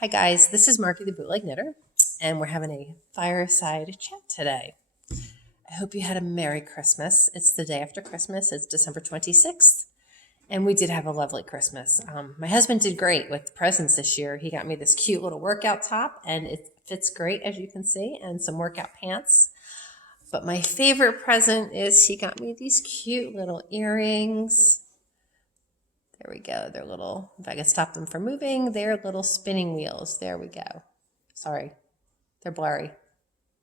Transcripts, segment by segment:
Hi guys, this is Marky the Bootleg Knitter, and we're having a fireside chat today. I hope you had a Merry Christmas. It's the day after Christmas, it's December 26th, and we did have a lovely Christmas. My husband did great with presents this year. He got me this cute little workout top, and it fits great as you can see, and some workout pants. But my favorite present is he got me these cute little earrings. There we go. They're little, if I can stop them from moving, they're little spinning wheels. There we go. Sorry, they're blurry.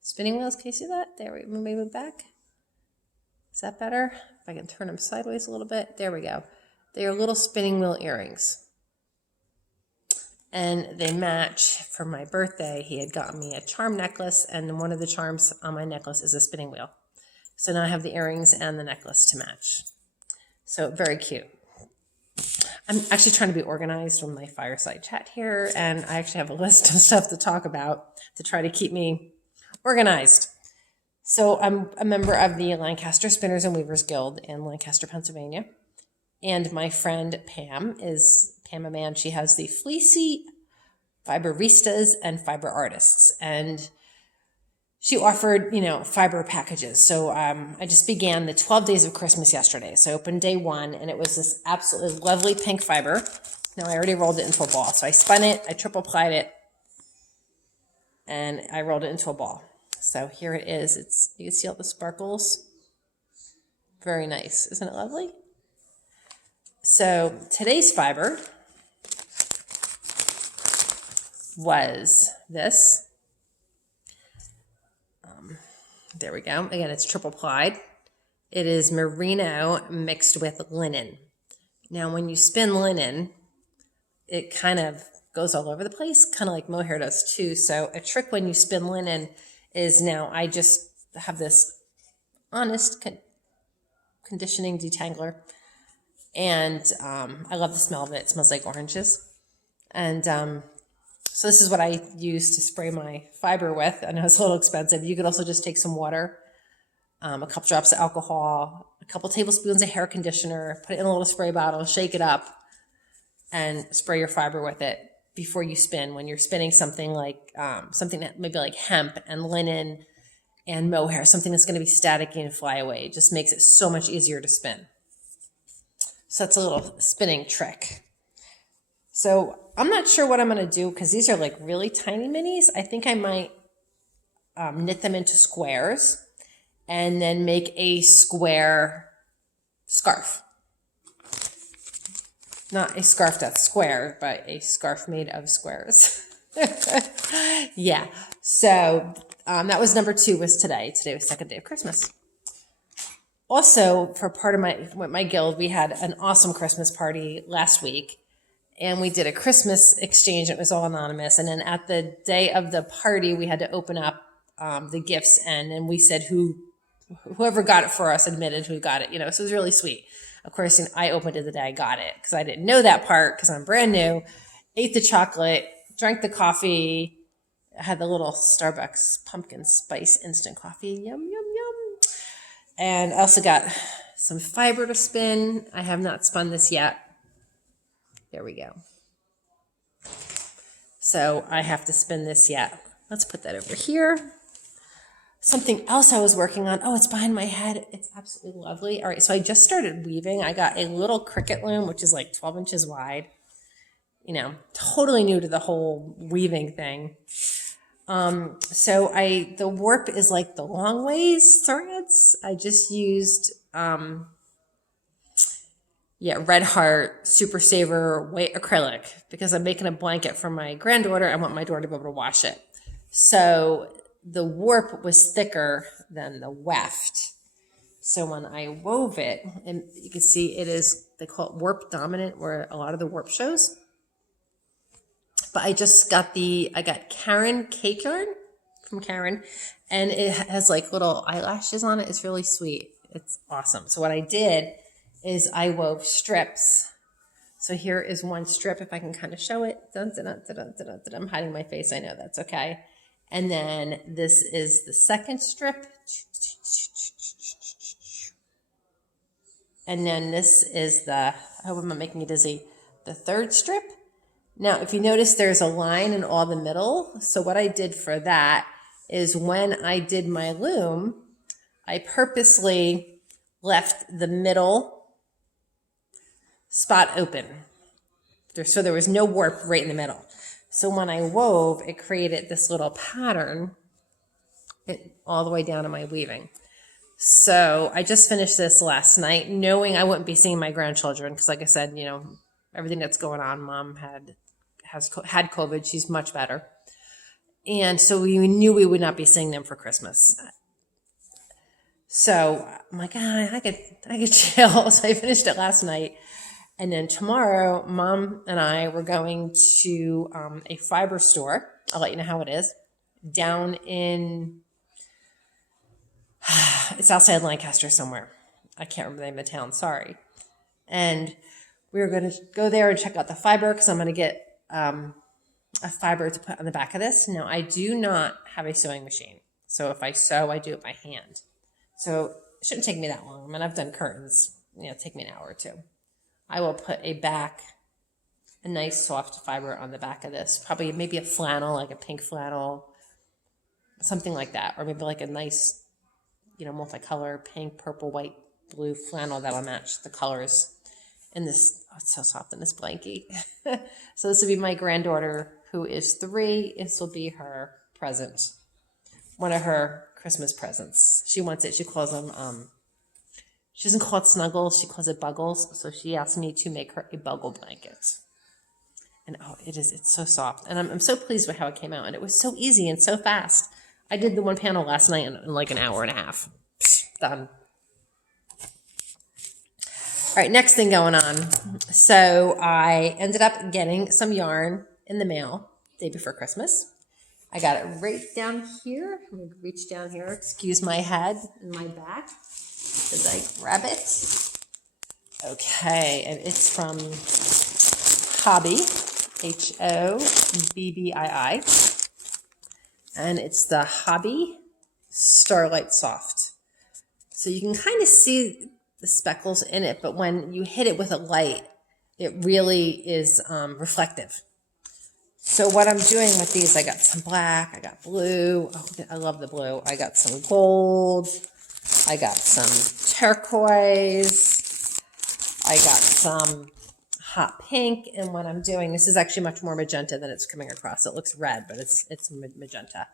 Spinning wheels, can you see that? There we move back. Is that better? If I can turn them sideways a little bit. There we go. They are little spinning wheel earrings. And they match. For my birthday, he had gotten me a charm necklace, and one of the charms on my necklace is a spinning wheel. So now I have the earrings and the necklace to match. So very cute. I'm actually trying to be organized on my fireside chat here, and I actually have a list of stuff to talk about to try to keep me organized. So I'm a member of the Lancaster Spinners and Weavers Guild in Lancaster, Pennsylvania. And my friend Pam is Pam Aman. She has the Fleecy Fiberistas and Fiber Artists. And she offered, fiber packages. So I just began the 12 days of Christmas yesterday. So I opened day one, and it was this absolutely lovely pink fiber. Now I already rolled it into a ball. So I spun it, I triple plied it, and I rolled it into a ball. So here it is. You can see all the sparkles. Very nice. Isn't it lovely? So today's fiber was this. There we go. Again, it's triple plied. It is merino mixed with linen. Now, when you spin linen, it kind of goes all over the place, kind of like mohair does too. So a trick when you spin linen is now I just have this Honest conditioning detangler. And I love the smell of it. It smells like oranges. And so this is what I use to spray my fiber with. I know it's a little expensive. You could also just take some water, a couple drops of alcohol, a couple tablespoons of hair conditioner, put it in a little spray bottle, shake it up, and spray your fiber with it before you spin. When you're spinning something like something that maybe like hemp and linen and mohair, something that's going to be static and fly away, it just makes it so much easier to spin. So that's a little spinning trick. So I'm not sure what I'm going to do because these are like really tiny minis. I think I might knit them into squares and then make a square scarf. Not a scarf that's square, but a scarf made of squares. Yeah. So that was number 2 was today. Today was second day of Christmas. Also, for part of my guild, we had an awesome Christmas party last week. And we did a Christmas exchange. It was all anonymous. And then at the day of the party, we had to open up the gifts. And then we said whoever got it for us admitted who got it. So it was really sweet. Of course, I opened it the day I got it because I didn't know that part because I'm brand new. Ate the chocolate, drank the coffee. I had the little Starbucks pumpkin spice instant coffee. Yum, yum, yum. And I also got some fiber to spin. I have not spun this yet. There we go. So I have to spin this yet. Let's put that over here. Something else I was working on. Oh, it's behind my head. It's absolutely lovely. All right, so I just started weaving. I got a little Cricut loom, which is like 12 inches wide. Totally new to the whole weaving thing. So the warp is like the long ways threads. I just used Red Heart Super Saver White acrylic because I'm making a blanket for my granddaughter. I want my daughter to be able to wash it. So the warp was thicker than the weft. So when I wove it, and you can see they call it warp dominant where a lot of the warp shows. But I got Karen cake yarn from Karen, and it has like little eyelashes on it. It's really sweet. It's awesome. So what I did is I wove strips. So here is one strip, if I can kind of show it. Dun, dun, dun, dun, dun, dun, dun. I'm hiding my face. I know that's okay. And then this is the second strip. And then this is I hope I'm not making you dizzy, the third strip. Now, if you notice, there's a line in all the middle. So what I did for that is when I did my loom, I purposely left the middle spot open. So there was no warp right in the middle. So when I wove, it created this little pattern all the way down to my weaving. So I just finished this last night, knowing I wouldn't be seeing my grandchildren because, like I said, you know, everything that's going on, Mom had COVID. She's much better. And so we knew we would not be seeing them for Christmas. So I'm like, I could chill. So I finished it last night. And then tomorrow, Mom and I were going to a fiber store. I'll let you know how it is. Down in, it's outside Lancaster somewhere. I can't remember the name of the town, sorry. And we were going to go there and check out the fiber because I'm going to get a fiber to put on the back of this. Now, I do not have a sewing machine. So if I sew, I do it by hand. So it shouldn't take me that long. I mean, I've done curtains, take me an hour or two. I will put a nice soft fiber on the back of this. Probably maybe a flannel, like a pink flannel, something like that. Or maybe like a nice, multicolor, pink, purple, white, blue flannel that'll match the colors in this. Oh, it's so soft in this blankie. So this will be my granddaughter, who is 3. This will be her present. One of her Christmas presents. She wants it. She calls them, she doesn't call it snuggles. She calls it buggles. So she asked me to make her a buggle blanket. And it's so soft. And I'm so pleased with how it came out. And it was so easy and so fast. I did the one panel last night in like an hour and a half. Done. All right, next thing going on. So I ended up getting some yarn in the mail day before Christmas. I got it right down here. I'm going to reach down here. Excuse my head and my back as I grab it. Okay, and it's from Hobbii, Hobbii. And it's the Hobbii Starlight Soft. So you can kind of see the speckles in it, but when you hit it with a light, it really is reflective. So what I'm doing with these, I got some black, I got blue. Oh, I love the blue. I got some gold. I got some turquoise. I got some hot pink. And what I'm doing, this is actually much more magenta than it's coming across. It looks red, but it's magenta.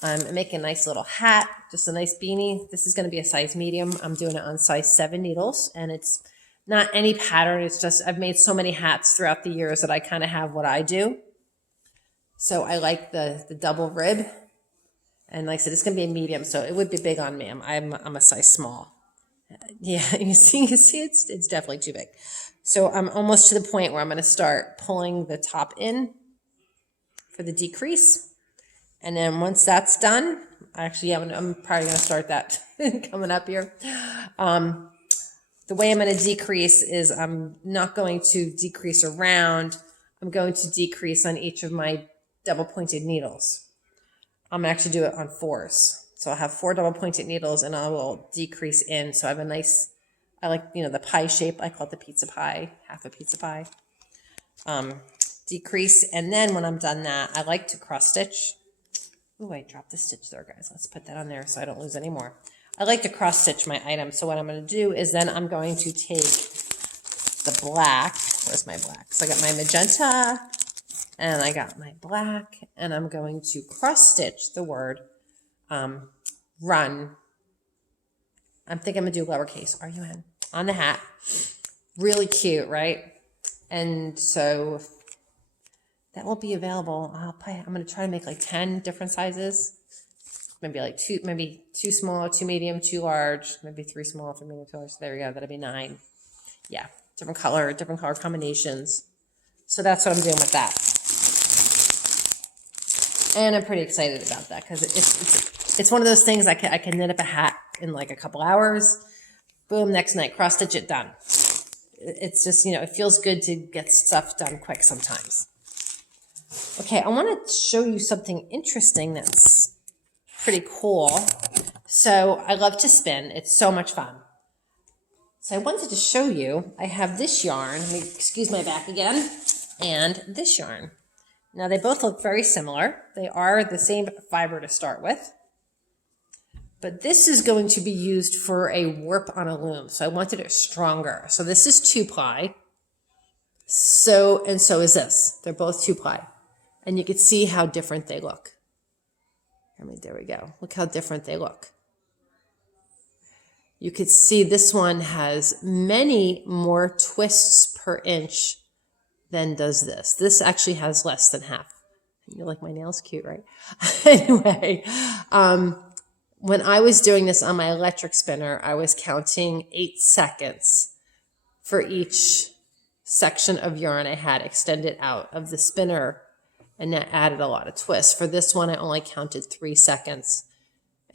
I'm making a nice little hat, just a nice beanie. This is going to be a size medium. I'm doing it on size 7 needles, and it's not any pattern. It's just I've made so many hats throughout the years that I kind of have what I do. So I like the double rib, and like I said, it's going to be a medium, so it would be big on me. I'm a size small. Yeah, you see, it's definitely too big. So I'm almost to the point where I'm going to start pulling the top in for the decrease. And then once that's done, actually, I'm probably going to start that coming up here. The way I'm going to decrease is I'm not going to decrease around. I'm going to decrease on each of my double pointed needles. I'm actually do it on 4s. So I'll have 4 double pointed needles and I will decrease in. So I have a nice, I like, the pie shape. I call it the pizza pie, half a pizza pie. Decrease. And then when I'm done that, I like to cross stitch. Oh, I dropped the stitch there, guys. Let's put that on there so I don't lose any more. I like to cross stitch my item. So what I'm going to do is then I'm going to take the black. Where's my black? So I got my magenta and I got my black, and I'm going to cross stitch the word run. I think I'm going to do lowercase R-U-N on the hat. Really cute, right? And so that will be available. I'm going to try to make like 10 different sizes. Maybe like 2 small, 2 medium, 2 large, maybe 3 small, 3 medium, 2 large. So there we go. That'll be 9. Yeah, different color combinations. So that's what I'm doing with that. And I'm pretty excited about that because it's one of those things I can knit up a hat in like a couple hours. Boom, next night, cross stitch it, done. It's just, it feels good to get stuff done quick sometimes. Okay, I want to show you something interesting that's pretty cool. So I love to spin. It's so much fun. So I wanted to show you, I have this yarn. Let me excuse my back again. and this yarn. Now they both look very similar. They are the same fiber to start with, but this is going to be used for a warp on a loom. So I wanted it stronger. So this is 2-ply. So is this. They're both 2-ply. And you can see how different they look. I mean, there we go. Look how different they look. You could see this one has many more twists per inch than does this. This actually has less than half. You like my nails? Cute, right? Anyway, when I was doing this on my electric spinner, I was counting 8 seconds for each section of yarn I had extended out of the spinner, and that added a lot of twists. For this one, I only counted 3 seconds,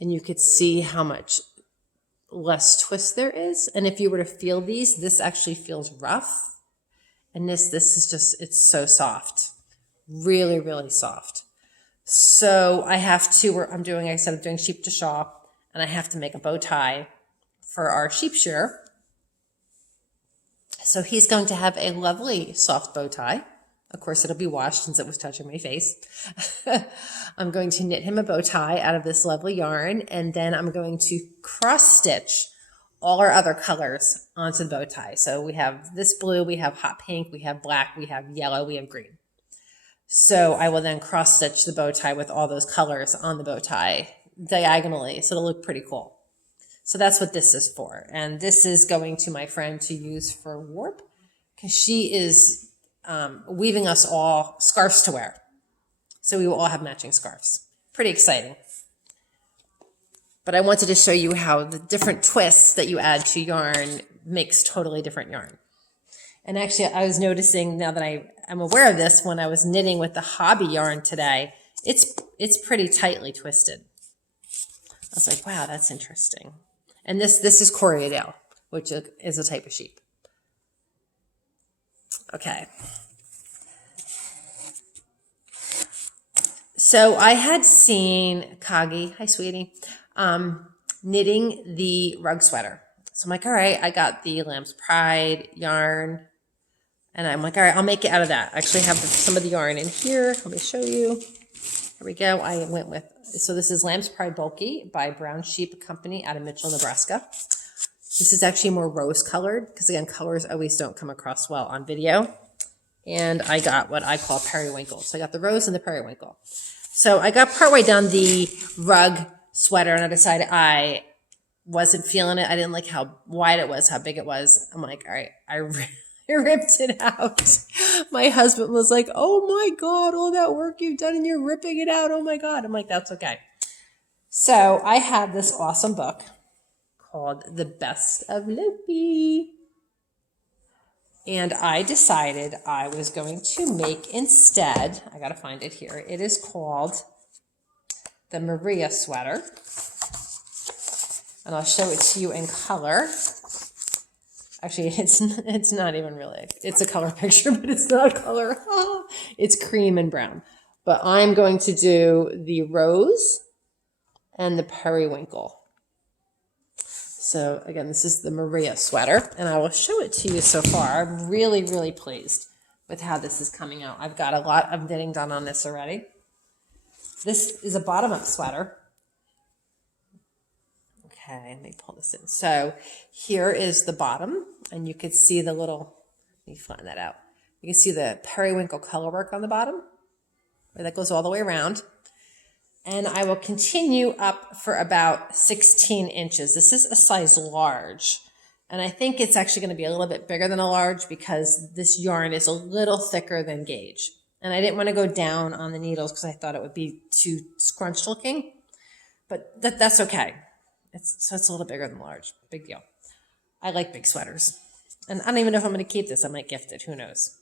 and you could see how much less twist there is. And if you were to feel these, this actually feels rough. And this is just, it's so soft. Really, really soft. So I have to, I'm doing sheep to shawl, and I have to make a bow tie for our sheep shearer. So he's going to have a lovely soft bow tie. Of course, it'll be washed since it was touching my face. I'm going to knit him a bow tie out of this lovely yarn, and then I'm going to cross stitch all our other colors onto the bow tie. So we have this blue, we have hot pink, we have black, we have yellow, we have green. So I will then cross stitch the bow tie with all those colors on the bow tie diagonally. So it'll look pretty cool. So that's what this is for. And this is going to my friend to use for warp, because she is weaving us all scarves to wear. So we will all have matching scarves. Pretty exciting. But I wanted to show you how the different twists that you add to yarn makes totally different yarn. And actually, I was noticing now that I'm aware of this, when I was knitting with the hobby yarn today, it's pretty tightly twisted. I was like, wow, that's interesting. And this is Corriedale, which is a type of sheep. Okay. So I had seen Kagi, hi sweetie, knitting the rug sweater. So I'm like, all right, I got the Lamb's Pride yarn. And I'm like, all right, I'll make it out of that. I actually have some of the yarn in here. Let me show you. Here we go. I went with, so this is Lamb's Pride Bulky by Brown Sheep Company out of Mitchell, Nebraska. This is actually more rose colored, because again, colors always don't come across well on video. And I got what I call periwinkle. So I got the rose and the periwinkle. So I got partway down the rug sweater, and I decided I wasn't feeling it. I didn't like how wide it was, how big it was. I'm like, all right, I ripped it out. My husband was like, oh my God, all that work you've done and you're ripping it out. Oh my God. I'm like, that's okay. So I have this awesome book called The Best of Loopy. And I decided I was going to make instead, I got to find it here. It is called the Maria sweater. And I'll show it to you in color. Actually, it's not even really, it's a color picture, but it's not color. It's cream and brown. But I'm going to do the rose and the periwinkle. So again, this is the Maria sweater, and I will show it to you so far. I'm really, really pleased with how this is coming out. I've got a lot of knitting done on this already. This is a bottom-up sweater. Okay, let me pull this in. So here is the bottom, and you can see the little, let me find that out. You can see the periwinkle color work on the bottom, where that goes all the way around. And I will continue up for about 16 inches. This is a size large. And I think it's actually going to be a little bit bigger than a large because this yarn is a little thicker than gauge. And I didn't want to go down on the needles because I thought it would be too scrunched looking. But that's okay. So it's a little bigger than large. Big deal. I like big sweaters. And I don't even know if I'm going to keep this. I might gift it. Who knows?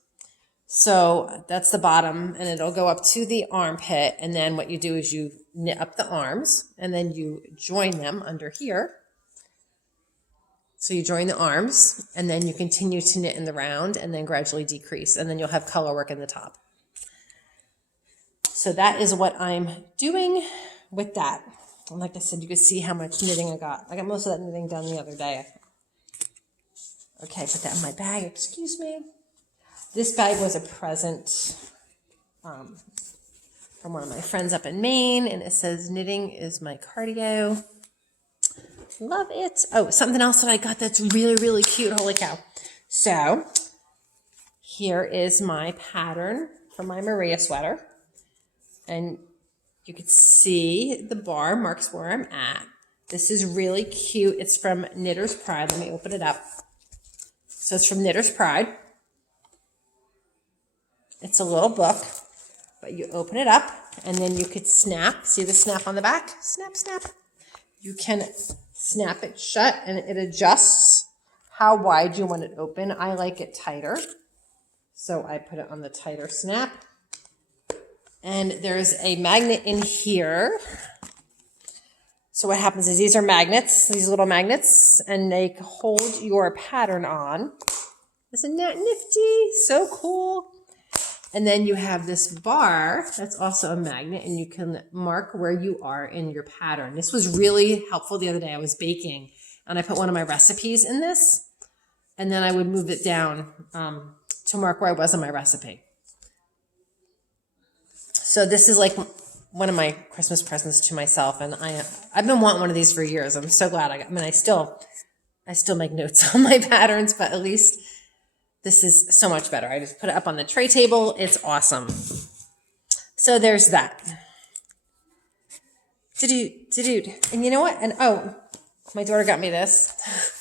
So that's the bottom, and it'll go up to the armpit. And then what you do is you knit up the arms, and then you join them under here. So you join the arms, and then you continue to knit in the round, and then gradually decrease, and then you'll have color work in the top. So that is what I'm doing with that. And like I said, you can see how much knitting I got. I got most of that knitting done the other day. Okay, put that in my bag. Excuse me. This bag was a present from one of my friends up in Maine, and it says knitting is my cardio. Love it. Oh, something else that I got that's really, really cute. Holy cow. So here is my pattern for my Maria sweater. And you can see the bar marks where I'm at. This is really cute. It's from Knitter's Pride. Let me open it up. So it's from Knitter's Pride. It's a little book, but you open it up and then you could snap. See the snap on the back? Snap, snap. You can snap it shut and it adjusts how wide you want it open. I like it tighter, so I put it on the tighter snap. And there's a magnet in here. So what happens is these are magnets, these little magnets, and they hold your pattern on. Isn't that nifty? So cool. And then you have this bar that's also a magnet, and you can mark where you are in your pattern. This was really helpful the other day. I was baking, and I put one of my recipes in this, and then I would move it down to mark where I was in my recipe. So this is like one of my Christmas presents to myself, and I've been wanting one of these for years. I'm so glad I got. I mean, I still make notes on my patterns, but at least this is so much better. I just put it up on the tray table. It's awesome. So there's that. And you know what? And oh, my daughter got me this.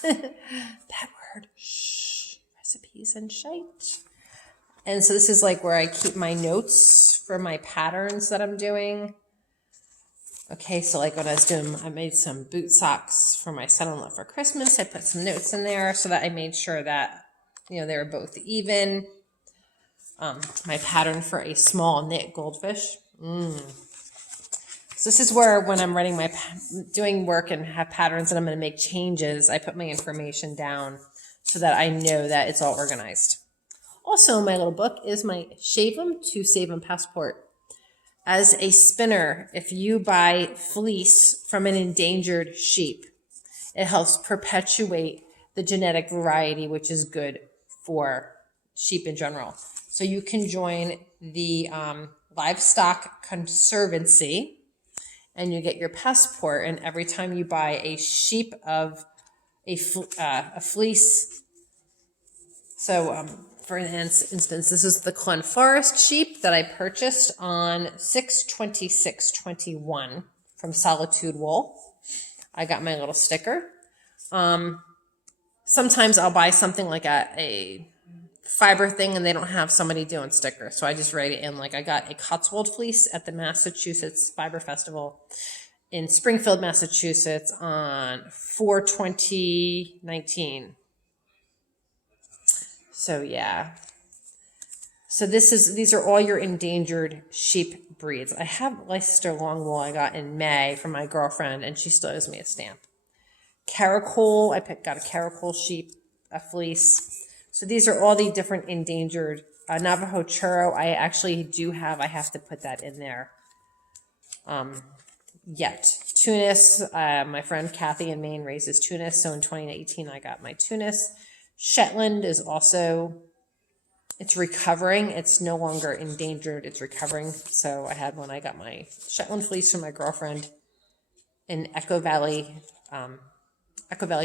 That word. Shh. Recipes and shite. And so this is like where I keep my notes for my patterns that I'm doing. Okay, so like when I made some boot socks for my son-in-law for Christmas. I put some notes in there so that I made sure that, you know, they were both even. My pattern for a small knit goldfish. So this is where when I'm writing doing work and have patterns and I'm going to make changes, I put my information down so that I know that it's all organized. Also, my little book is my Shave 'em to Save 'em passport. As a spinner, if you buy fleece from an endangered sheep, it helps perpetuate the genetic variety, which is good for sheep in general. So you can join the Livestock Conservancy and you get your passport. And every time you buy a sheep of a fleece, so for instance, this is the Clonforest sheep that I purchased on 6/26/21 from Solitude Wool. I got my little sticker. Sometimes I'll buy something like a fiber thing and they don't have somebody doing stickers. So I just write it in. Like I got a Cotswold fleece at the Massachusetts Fiber Festival in Springfield, Massachusetts on 4/20/19. So yeah. So these are all your endangered sheep breeds. I have Leicester long wool I got in May from my girlfriend, and she still owes me a stamp. Caracol, got a Caracol sheep, a fleece. So these are all the different endangered. Navajo churro, I actually do have. I have to put that in there. Yet Tunis, my friend Kathy in Maine raises Tunis, so in 2018 I got my Tunis. Shetland is also, it's recovering. It's no longer endangered. It's recovering. So I had one. I got my Shetland fleece from my girlfriend in Echo Valley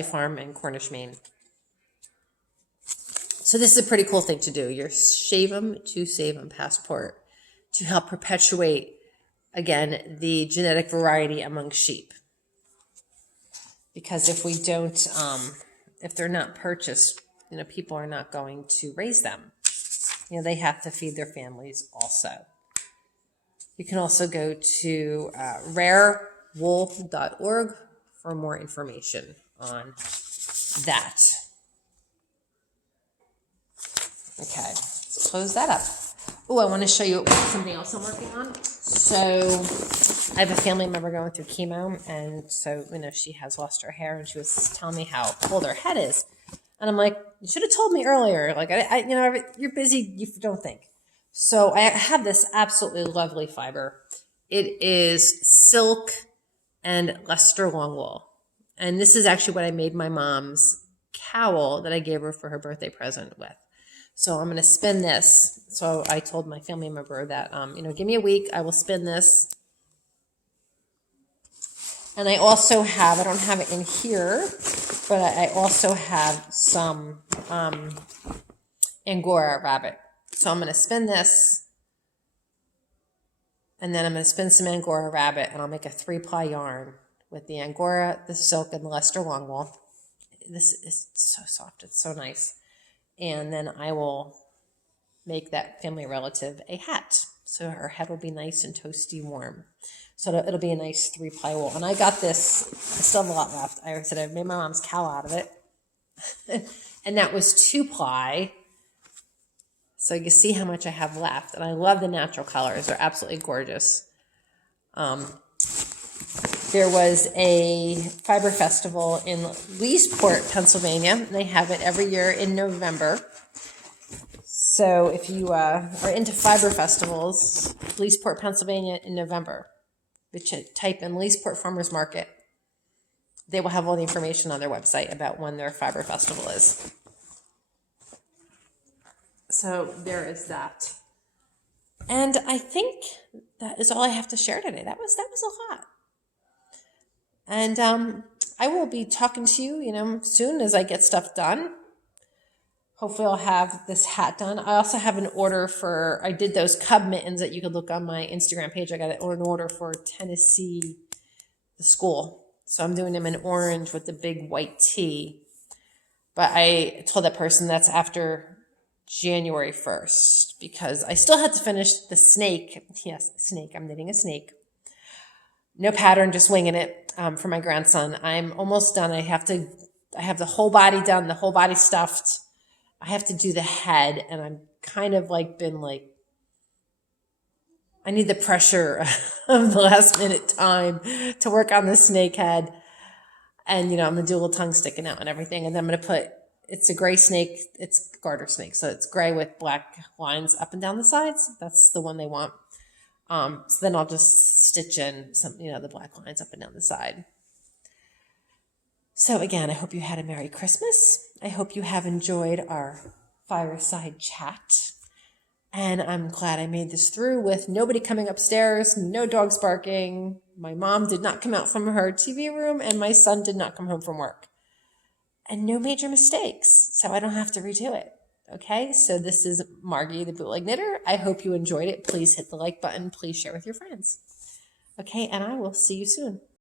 Farm in Cornish, Maine. So this is a pretty cool thing to do. Your Shave 'em to Save 'em passport to help perpetuate, again, the genetic variety among sheep. Because if we don't, if they're not purchased, you know, people are not going to raise them. You know, they have to feed their families also. You can also go to rarewool.org for more information on that. Okay, let's close that up. Oh, I want to show you something else I'm working on. So I have a family member going through chemo, and so, you know, she has lost her hair, and she was telling me how cold her head is. And I'm like, you should have told me earlier. Like, you know, you're busy, you don't think. So I have this absolutely lovely fiber. It is silk and Leicester long wool. And this is actually what I made my mom's cowl that I gave her for her birthday present with. So I'm going to spin this. So I told my family member that, give me a week. I will spin this. And I also have, I don't have it in here, but I also have some Angora rabbit. So I'm going to spin this, and then I'm going to spin some Angora rabbit, and I'll make a 3-ply yarn with the Angora, the silk, and the Leicester Longwool. This is so soft. It's so nice. And then I will make that family relative a hat. So her head will be nice and toasty warm. So it'll be a nice 3-ply wool. And I got this, I still have a lot left. I said I made my mom's cowl out of it. And that was 2-ply. So you can see how much I have left. And I love the natural colors. They're absolutely gorgeous. There was a fiber festival in Leesport, Pennsylvania. And they have it every year in November. So if you are into fiber festivals, Leesport, Pennsylvania in November, which type in Leesport Farmers Market, they will have all the information on their website about when their fiber festival is. So there is that. And I think that is all I have to share today. That was a lot. And I will be talking to you, soon as I get stuff done. Hopefully I'll have this hat done. I also have an order I did those cub mittens that you could look on my Instagram page. I got an order for Tennessee, the school. So I'm doing them in orange with the big white tee. But I told that person that's after January 1st because I still had to finish the snake. Yes, snake. I'm knitting a snake. No pattern, just winging it for my grandson. I'm almost done. I have the whole body done, the whole body stuffed. I have to do the head, and I'm kind of I need the pressure of the last minute time to work on the snake head. And, I'm going to do a little tongue sticking out and everything. And then I'm going to it's a gray snake. It's garter snake. So it's gray with black lines up and down the sides. That's the one they want. So then I'll just stitch in some, the black lines up and down the side. So again, I hope you had a Merry Christmas. I hope you have enjoyed our fireside chat. And I'm glad I made this through with nobody coming upstairs, no dogs barking. My mom did not come out from her TV room, and my son did not come home from work. And no major mistakes, so I don't have to redo it. Okay, so this is Margie, the Bootleg Knitter. I hope you enjoyed it. Please hit the like button. Please share with your friends. Okay, and I will see you soon.